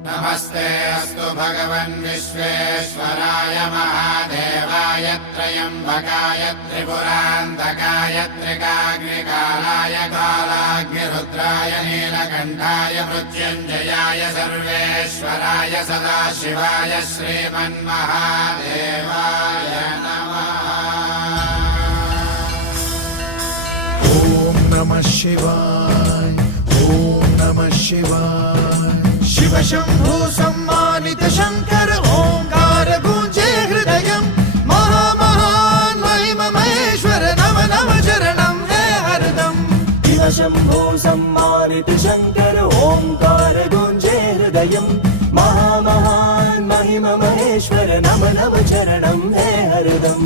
नमस्ते अस्तु भगवन् विश्वेश्वराय महादेवाय त्र्यम्बकाय त्रिपुरान्तकाय त्रिकाग्निकालाय कालाग्निरुद्राय नीलकण्ठाय मृत्युञ्जयाय सर्वेश्वराय सदाशिवाय श्रीमन्महादेवाय नमः। ॐ नमः शिवाय ॐ नमः शिवाय। शिव शंभु सम्मानित शंकर ओंकार गूंजे हृदयं महामहान महिम महेश्वर नम नम चरणं है हरदम। शिव शंभु सम्मानित शंकर ओंकार गूंजे हृदयं महामहान महिम महेश्वर नम नम चरणं है हरदम।